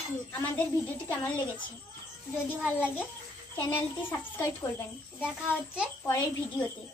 থাকুন আমাদের ভিডিওটি কেমন লেগেছে। যদি ভালো লাগে চ্যানেলটি সাবস্ক্রাইব করবেন। দেখা হচ্ছে পরের ভিডিওতে।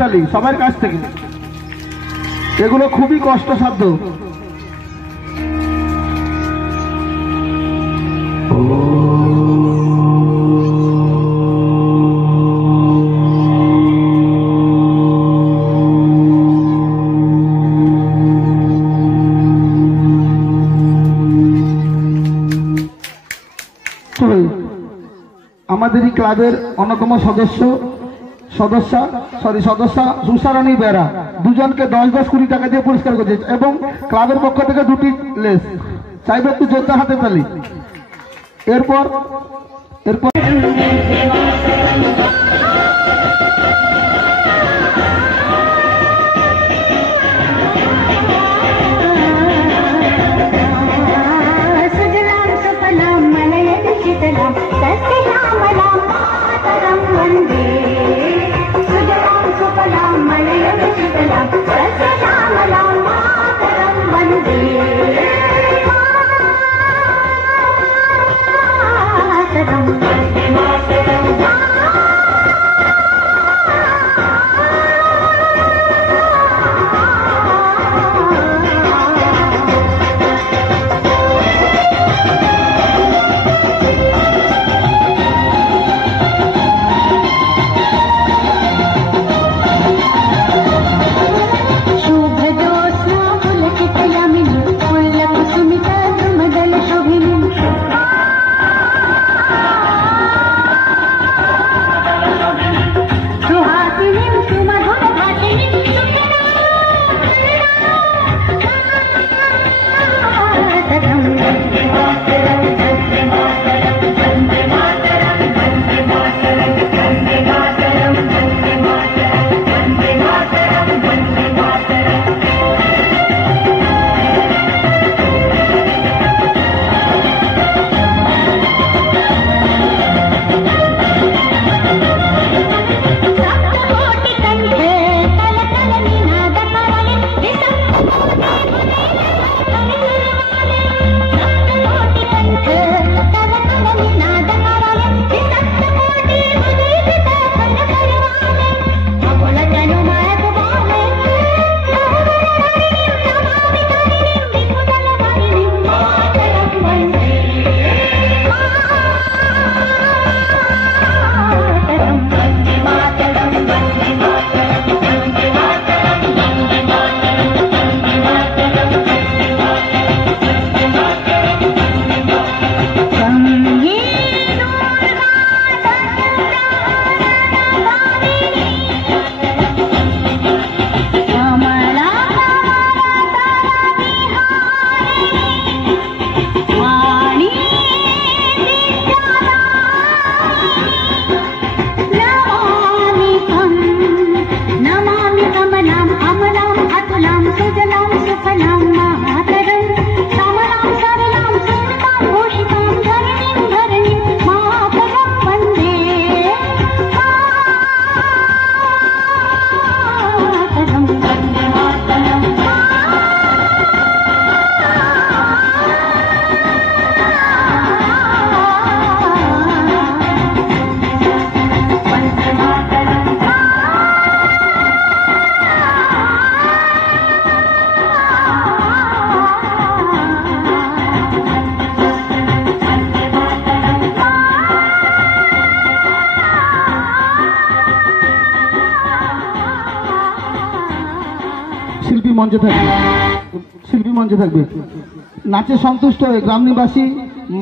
তালি সবার কাছ থেকে, এগুলো খুবই কষ্টসাধ্য। আমাদেরই ক্লাবের অন্যতম সদস্যা সুসারানী বেরা দুজনকে 10-10 কোটি টাকা দিয়ে পুরস্কার করেছে এবং ক্লাবের পক্ষ থেকে 2টি লেস। চাইবে একটু যোদ্ধা হাতে তালি। এরপর শিল্পী মঞ্চে থাকবে। নাচে সন্তুষ্ট হয়ে গ্রাম নিবাসী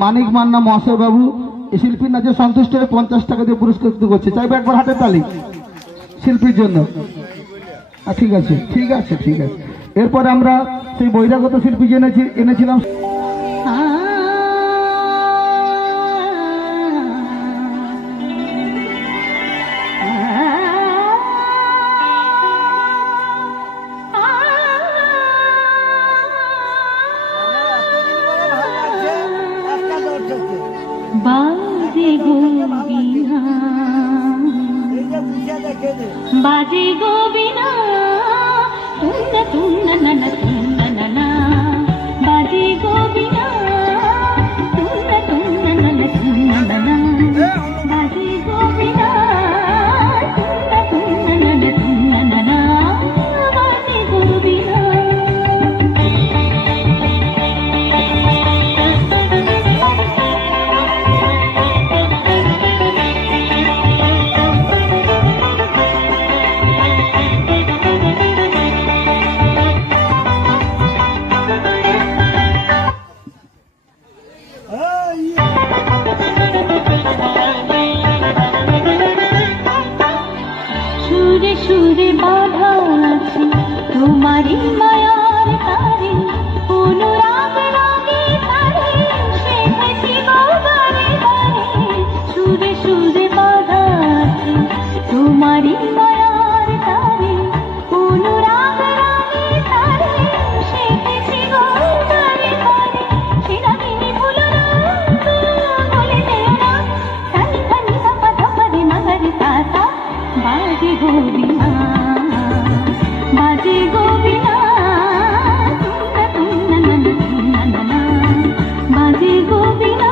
মানিক মান্না মহাশয় বাবু এই শিল্পীর নাচে সন্তুষ্ট হয়ে 50 টাকা দিয়ে পুরস্কৃত করছে। চাইবে একবার হাতের তালি শিল্পীর জন্য। ঠিক আছে ঠিক আছে ঠিক আছে। এরপরে আমরা সেই বহিরাগত শিল্পী এনেছিলাম। बाजे गोबिना तुन्ना तुन्ना नना तुन्ना नना बाजे गोबिना तुन्ना तुन्ना नना तुन्ना नना बाजे गोबिना तुन्ना तुन्ना नना तुन्ना नना बाजे गोबिना সুরে বাধা আছে তোমারই মায়ার তারে অনুরাগ রাগে তারে শেখেছি বারে বারে সুরে সুরে বাধা আছে তোমারই মায়ার তারে অনুরাগ রাগে তারে শেখেছি বারে বারে চিরাদিনী ভুলো না বলে দেও না সানি সানি সাপা ধাপারে মাগারে সাসা बाजे गोबिना बाजे गोबिना तुन्ना तुन्ना नना तुन्ना नना बाजे गोबिना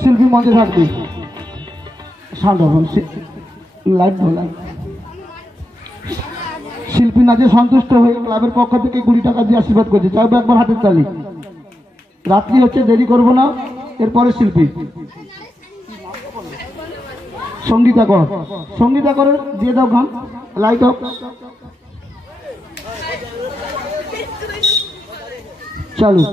শিল্পী মঞ্চে থাকবে। শিল্পী নাচে সন্তুষ্ট হয়ে ক্লাবের পক্ষ থেকে 20 টাকা দিয়ে আশীর্বাদ করছে। চাইবে একবার হাতের তালি। রাত্রি হচ্ছে, দেরি করবো না। এরপরে শিল্পী সঙ্গীতা কর। সঙ্গীতা করের দিয়ে দাও গান, লাইট অফ। চালু।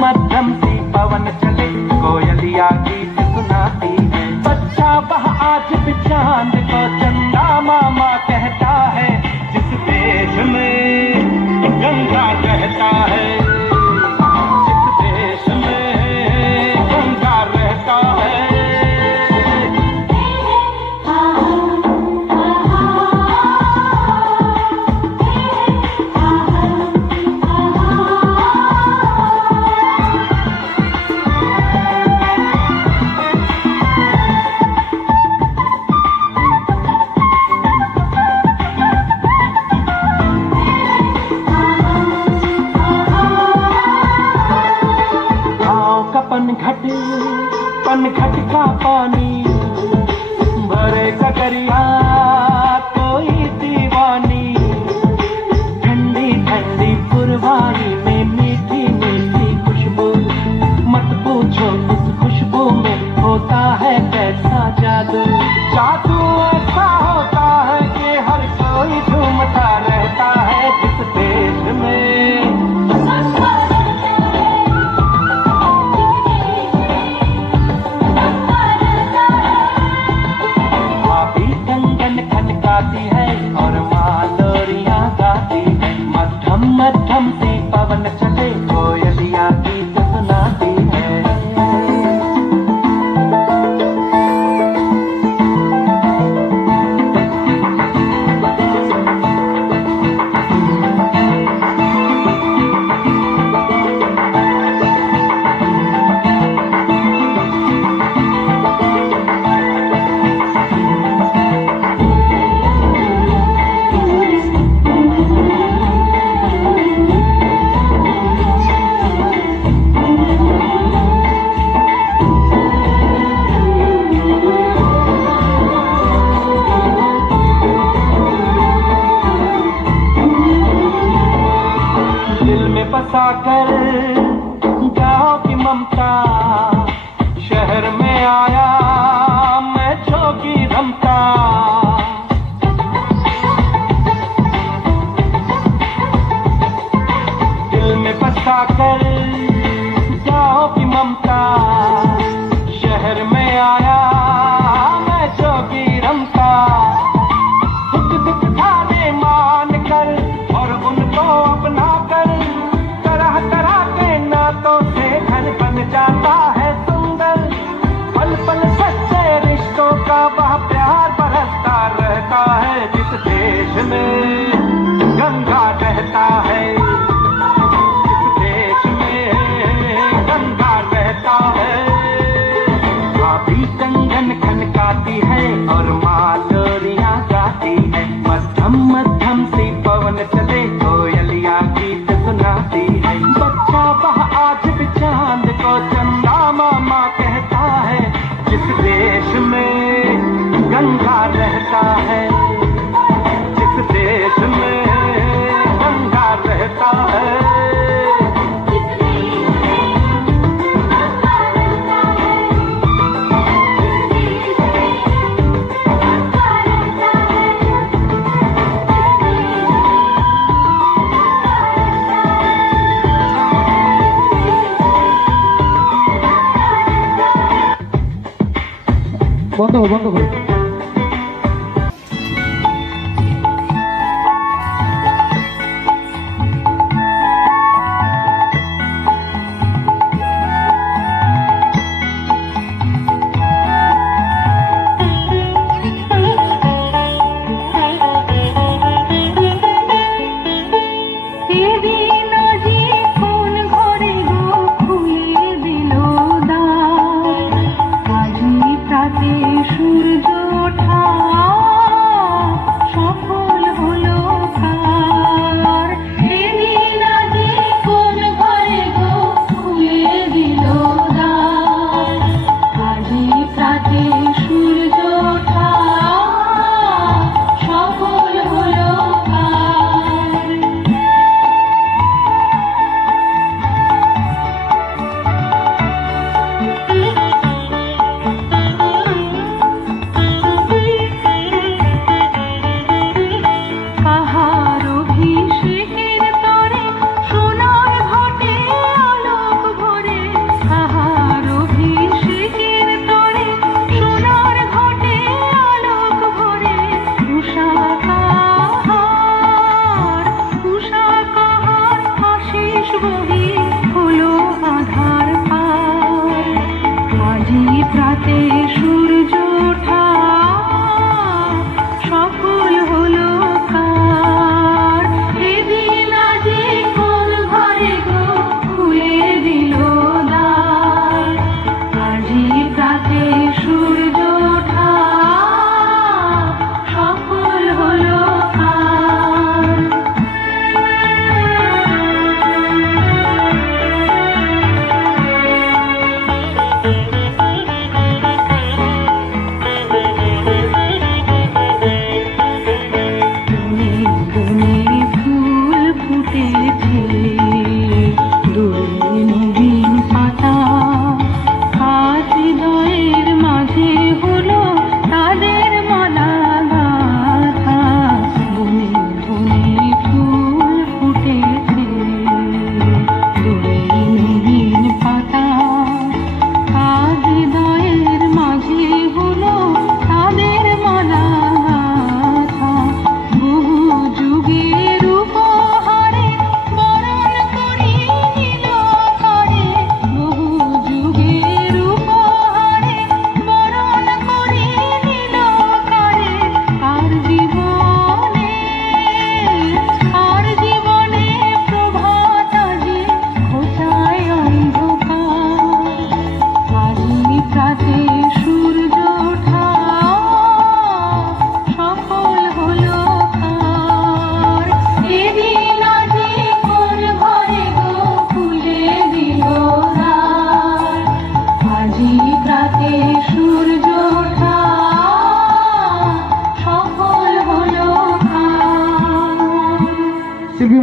मध्यम सी पवन चले कोयलिया गीत सुनाती है। बच्चा वह आज भी चांद को चंदा मामा कहता है। जिस देश में गंगा रहता है, जिस देश में गंगा रहता है। पनघट का पानी भरे गगरिया कोई दीवानी। ठंडी ठंडी पुरवानी में मीठी मीठी खुशबू। मत पूछो उस खुशबू में होता है कैसा जादू। जादू ऐसा होता है कि हर कोई झूमता रहता है। जिस देश में है और मालोरियां गाती है। मध्यम मध्यम सी पवन चले कोयलिया गीत सुनाती है। बसाकर गाँव की ममता शहर में आया मैं जोगी रमता। दिल में बसाकर गाँव की ममता शहर में आया मैं जोगी रमता। दुख दुख खाने मान कर और उनको अपना कर जाता है सुंदर। पल पल सच्चे रिश्तों का वह प्यार बरसता रहता है। जिस देश में गंगा रहता है, जिस देश में गंगा रहता है। भाभी कंगन खनकाती है और मालोरियां गाती है। मध्यम मध्यम सी पवन चले कोयलिया गीत सुनाती है। बच्चा वह आज भी चांद বন্ধ করো, বন্ধ করো।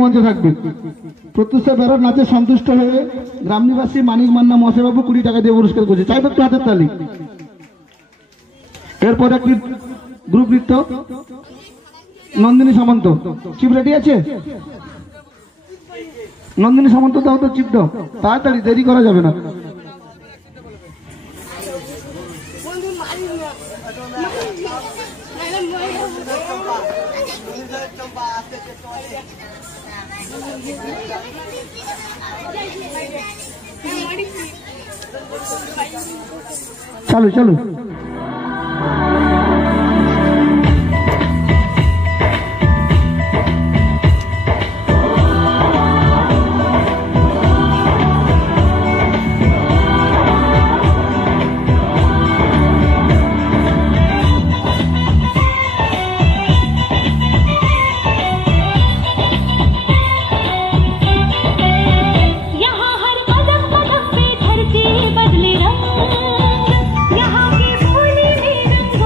মঞ্চে থাকবে। প্রত্যুষা বেরার নাচে সন্তুষ্ট হয়ে গ্রাম নিবাসী মানিক মান্না মশাইবাবু 20 টাকা দিয়ে পুরস্কার করছে। চাইবে একটু হাতের তালি। এরপর একটি গ্রুপ নৃত্য নন্দিনী সামন্ত। চিপ রেডি আছে? নন্দিনী সামন্ত দাও তো, চিপ দাও তাড়াতাড়ি, দেরি করা যাবে না। চলো চলো। यहाँ के फूल में रंगों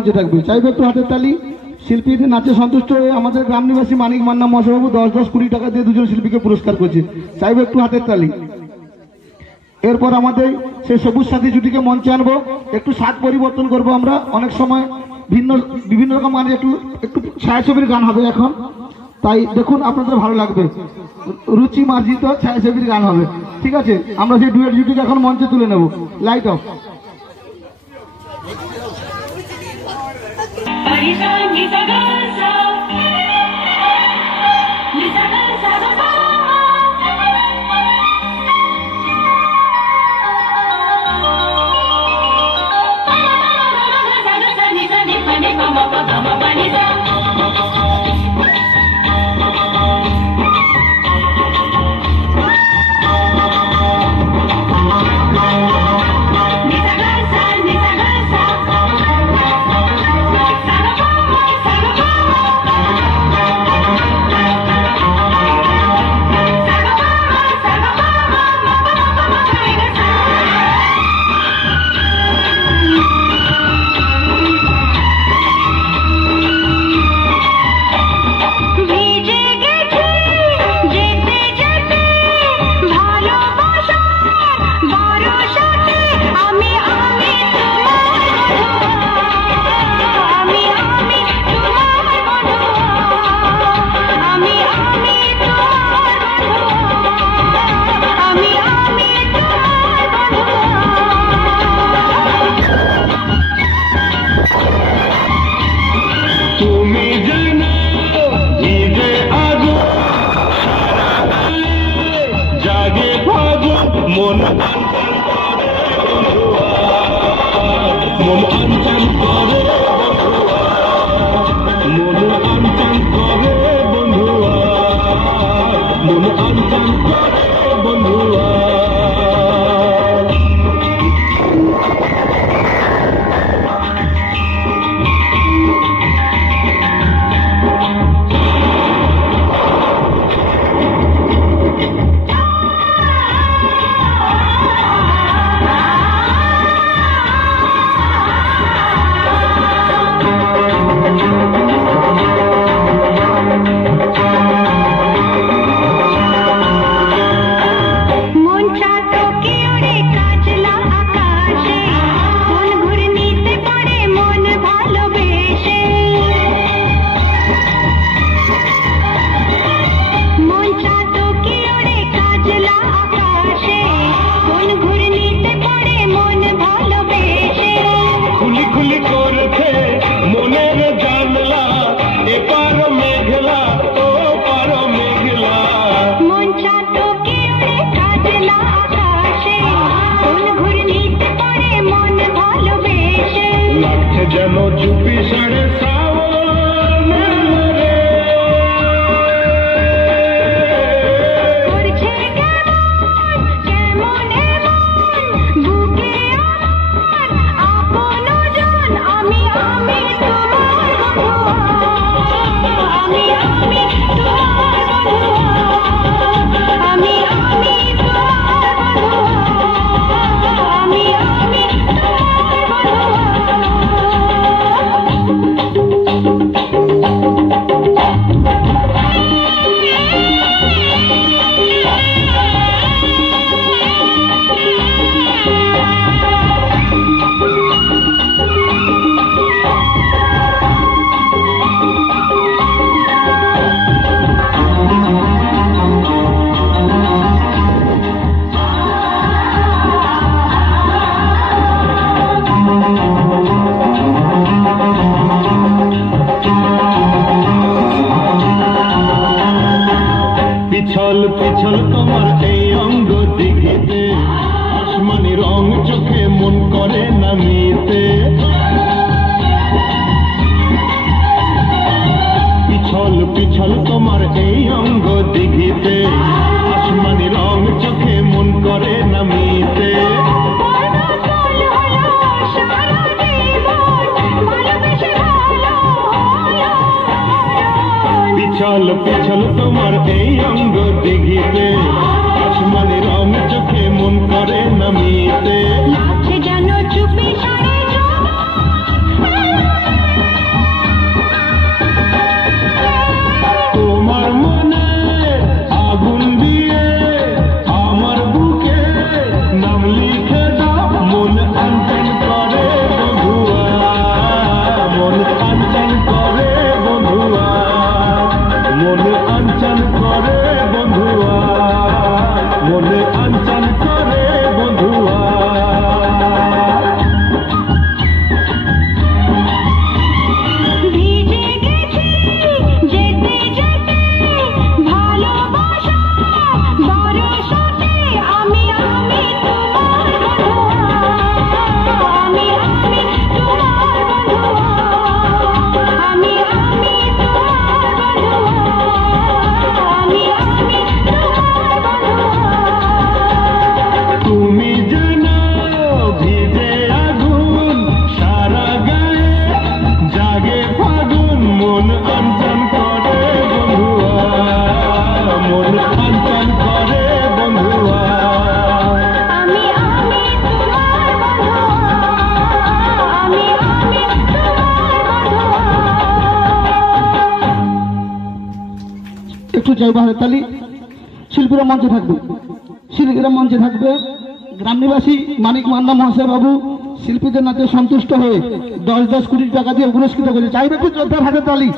মঞ্চে থাকবে। চাইবে একটু হাতের তালি। শিল্পীদের নাচে সন্তুষ্ট হয়ে আমাদের গ্রাম নিবাসী মানিক মান্না মশাবাবু 10-10 টাকা দিয়ে দুজন শিল্পীকে পুরস্কার করছে। চাইবে একটু হাতের তালি। এরপর আমাদের সেই সবুজ সাথী জুটিকে মঞ্চে আনবো। একটু স্বাদ পরিবর্তন করব আমরা। অনেক সময় বিভিন্ন রকম গান, একটু ছায়াছবির গান হবে এখন, তাই দেখুন আপনাদের ভালো লাগবে। রুচি মার্জিত ছায়াছবির গান হবে, ঠিক আছে? আমরা সেই ডুয়েট জুটিকে এখন মঞ্চে তুলে নেব। Light off. জয়বা হাততালি। শিল্পীরা মঞ্চে থাকবে। গ্রাম নিবাসী মানিক মান্না মহাশয় বাবু শিল্পীদের নাচে সন্তুষ্ট হয়ে 10 কোটি টাকা দিয়ে পুরস্কৃত করেছে। চাইবে একটু জোরদার হাতের তালি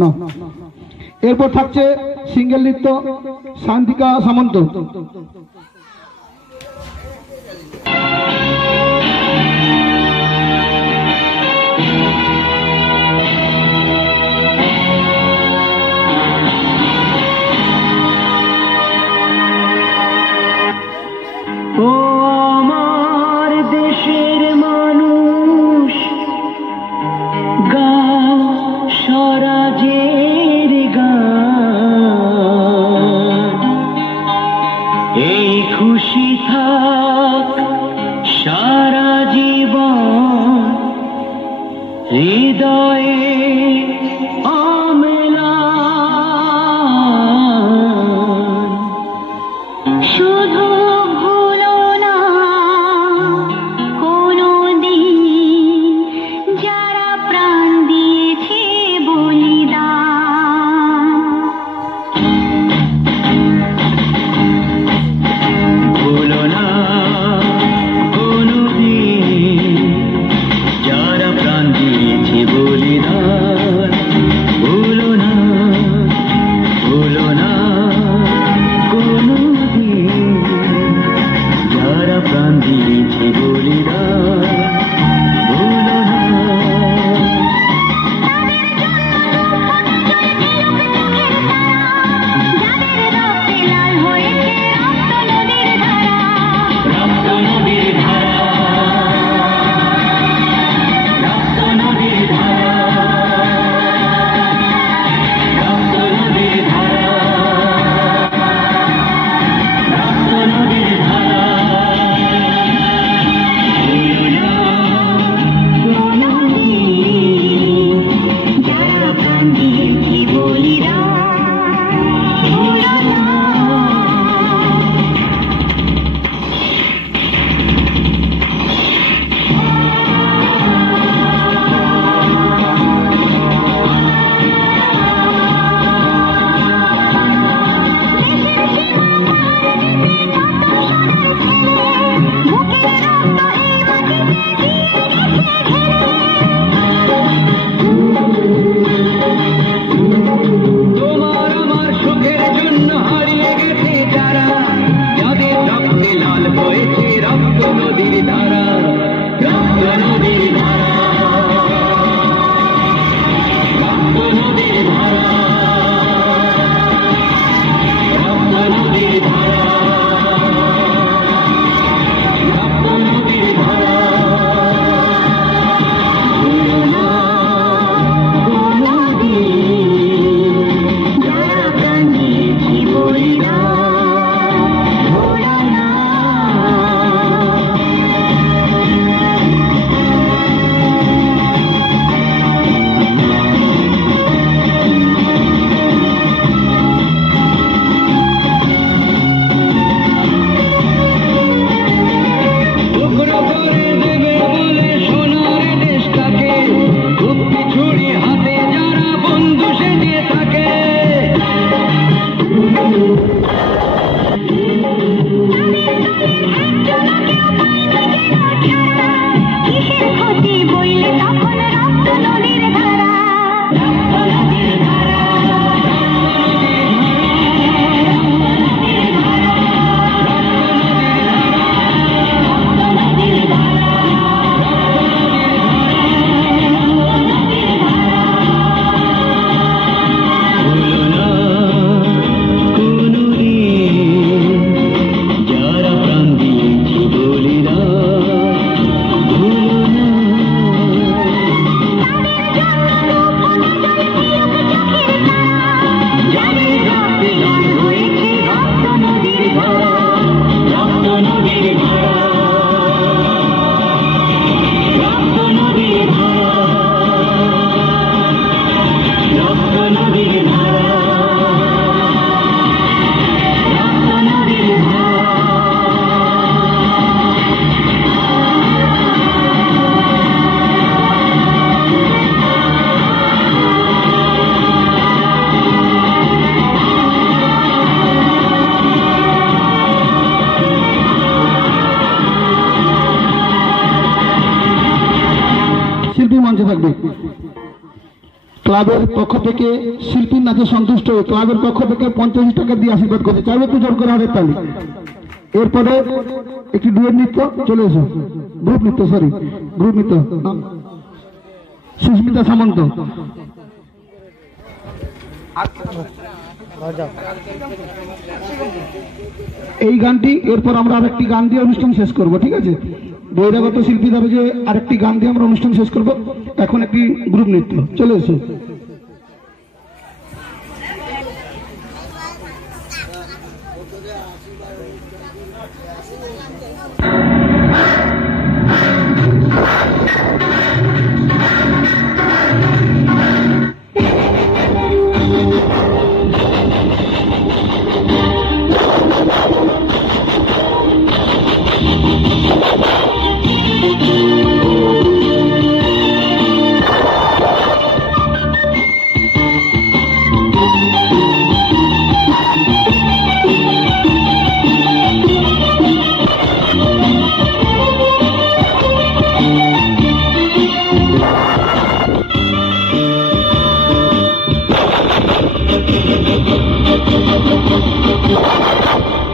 না। এরপর থাকছে সিঙ্গেল নৃত্য শান্তিকা সামন্ত। ও আমার দেশের মানুষ গাও স্বরাজের গান, এই খুশি থাক সারা জীবন হৃদয়ে অম্লান। শুধু থাকবে। ক্লাবের পক্ষ থেকে শিল্পীর নাচে সন্তুষ্ট হয়ে ক্লাবের পক্ষ থেকে 85 টাকা দিয়ে আশীর্বাদ করছে, চাইবে একটু জোর করে হাতের তালি। এরপরে একটি ডুয়েট নৃত্য চলে এসো, গ্রুপ নৃত্য, গ্রুপ নৃত্য, সুস্মিতা সামন্ত। এই গানটি এরপর আমরা আরেকটি গান দিয়ে অনুষ্ঠান শেষ করব, ঠিক আছে? বহিরাগত শিল্পী দ্বারা যে আরেকটি গান দিয়ে আমরা অনুষ্ঠান শেষ করব। এখন একটি গ্রুপ নৃত্য চলে এসো।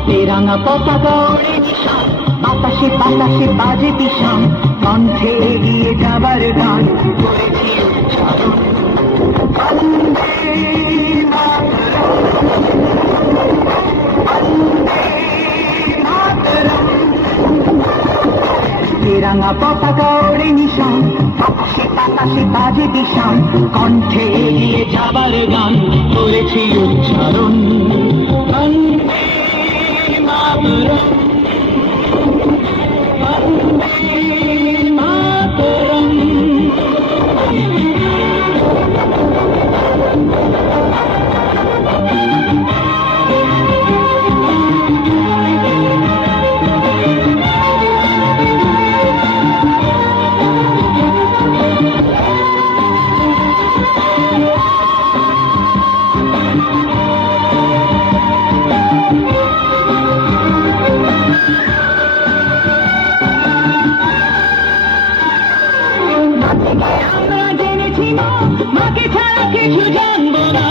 তেরাঙা পতাকা ওড়ে নিশান, বাতাসে বাতাসে বাজে দিশান, কণ্ঠে এগিয়ে যাবার গান করেছি উচ্চারণ। তেরাঙা পতাকা ওড়ে নিশান, বাতাসে বাতাসে বাজে দিশান, কণ্ঠে এগিয়ে যাবার গান করেছি উচ্চারণ। মাকে ছাড়া কিছু জানবো না,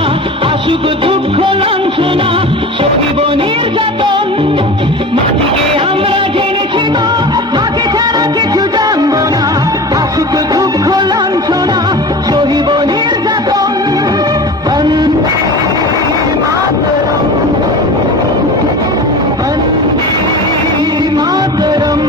আসুক দুঃখ লাঞ্ছনা, সহিব নির্যাতন। মাটিকে আমরা জেনেছি না, মাকে ছাড়া কিছু জানবো না, আসুক দুঃখ লাঞ্ছনা, সহিব নির্যাতন। বন্দে মাতরম, বন্দে মাতরম।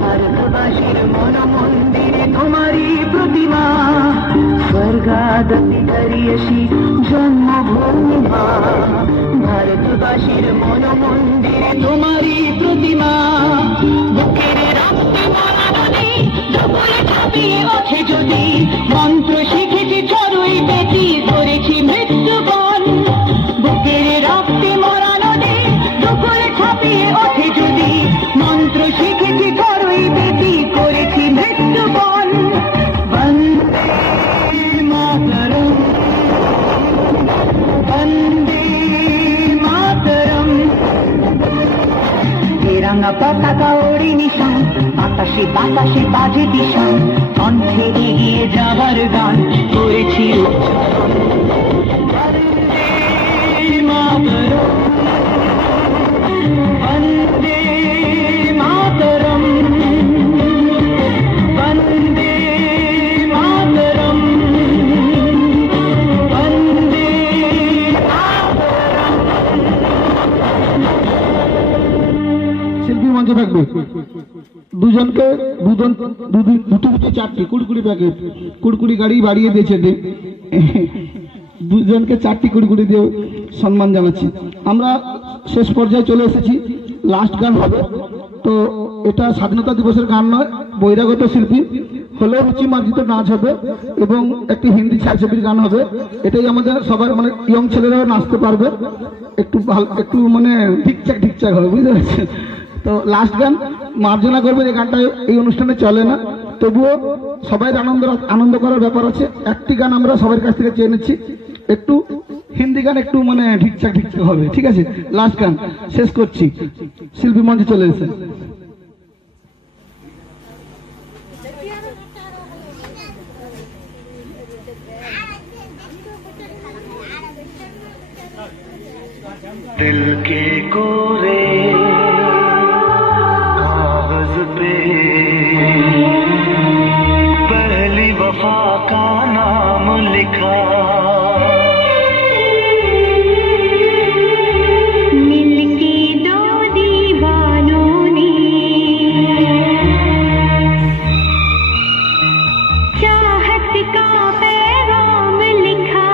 ভারতবাসীর মন মন্দিরে তোমারই প্রতিমা, স্বর্গাদপি করিয়েছি জন্মভূমি মা। ভারতবাসীর মন মন্দিরে তোমারই প্রতিমা, বুকের রক্তে মরা নদী জগলে ঝাঁপিয়ে ওঠে যদি, মন্ত্র শিখেছি চড়ুই বেটি করেছি মৃত্যুবরণ। বুকের রক্তে মরা নদী জগলে ঝাঁপিয়ে ওঠে যদি, মন্ত্র শিখেছি চড়ুই বেটি করেছি মৃত্যুবরণ। বন্দে মাতরম, বন্দে মাতরম। তেরাঙা পতাকা ওড়ে নিশান, বাতাসে বাতাসে বাজে দিশান, কণ্ঠে এগিয়ে যাবার গান করেছি উচ্চারণ। বন্দে মাতরম, বন্দে মাতরম, বন্দে মাতরম, বন্দে মাতরম। শিল্পী মঞ্চে থাকবে। দুজনকে দুটো 4টি কুড়কুড়ি প্যাকেট, কুড়কুড়ি গাড়ি বাড়িয়ে দিয়েছে, দুজনকে 4টি কুড়কুড়ি দিয়ে সম্মান জানাচ্ছি। আমরা শেষ পর্যায়ে চলে এসেছি, লাস্ট গান হবে। তো এটা স্বাধীনতা দিবসের গান নয়, বহিরাগত শিল্পী হলো রুচি মার্জিত নাচ হবে এবং একটি হিন্দি ছায়াছবির গান হবে। এটাই আমাদের সবার মানে ইয়ং ছেলেরাও নাচতে পারবে, একটু ভালো একটু মানে ঠিকঠাক হবে, বুঝতে পারছেন? তো লাস্ট গান মার্জনা করবে, এই গানটা এই অনুষ্ঠানে চলে না, তবুও সবাই আনন্দ করার ব্যাপার আছে। একটি গান আমরা সবার কাছ থেকে চেয়ে নিচ্ছি, একটু হিন্দি গান একটু মানে ঠিকঠাক হবে, ঠিক আছে? লাস্ট গান শেষ করছি, শিল্পী মঞ্চে চলে এসে। दिल के कोरे कागज पे पहली वफा का नाम लिखा, मिलके दो दीवानों ने चाहत का पैगाम लिखा।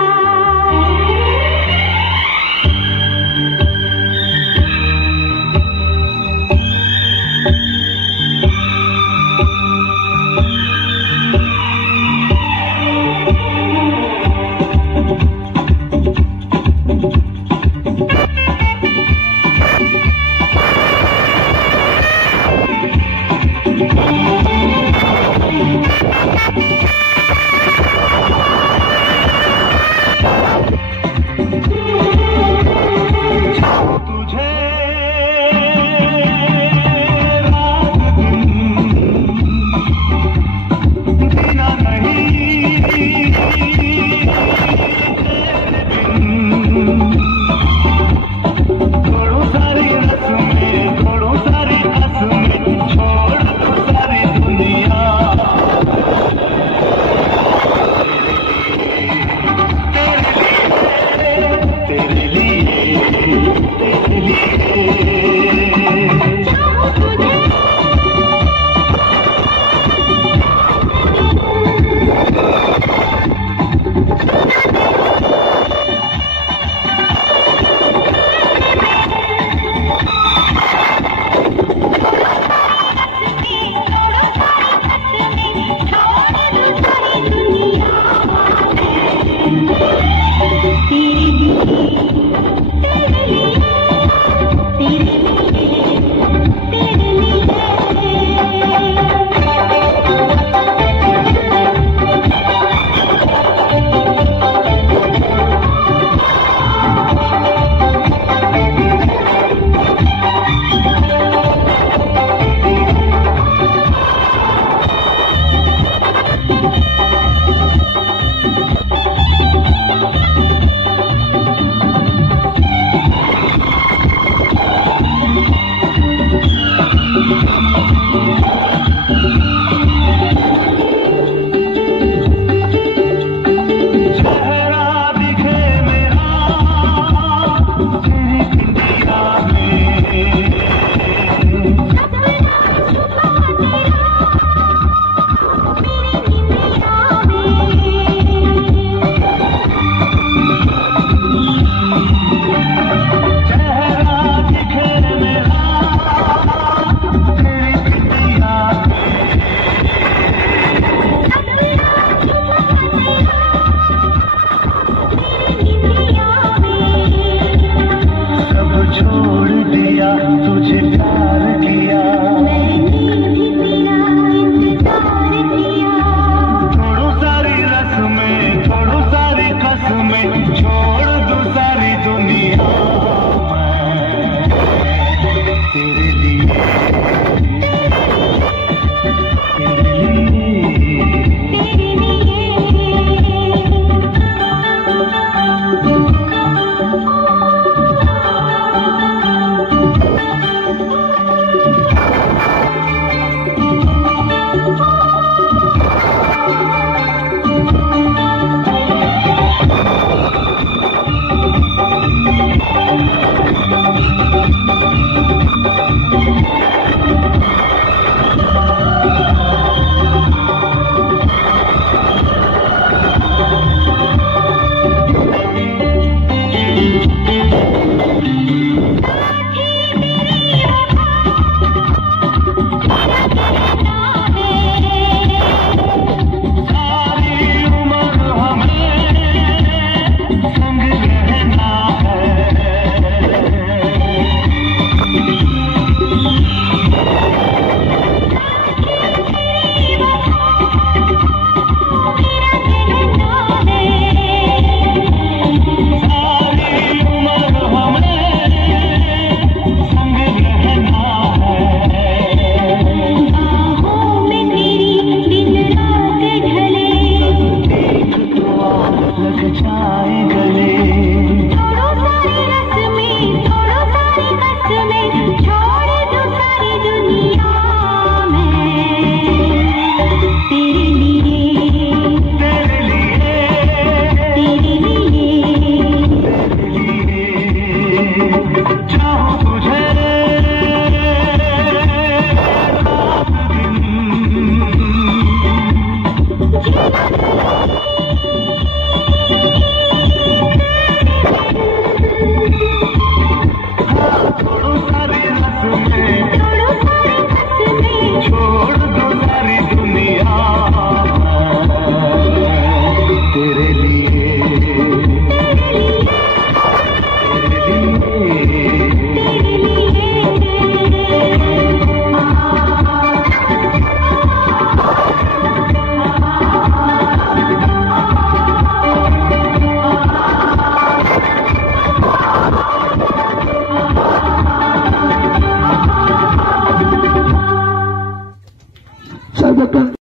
सब हूँ तुझे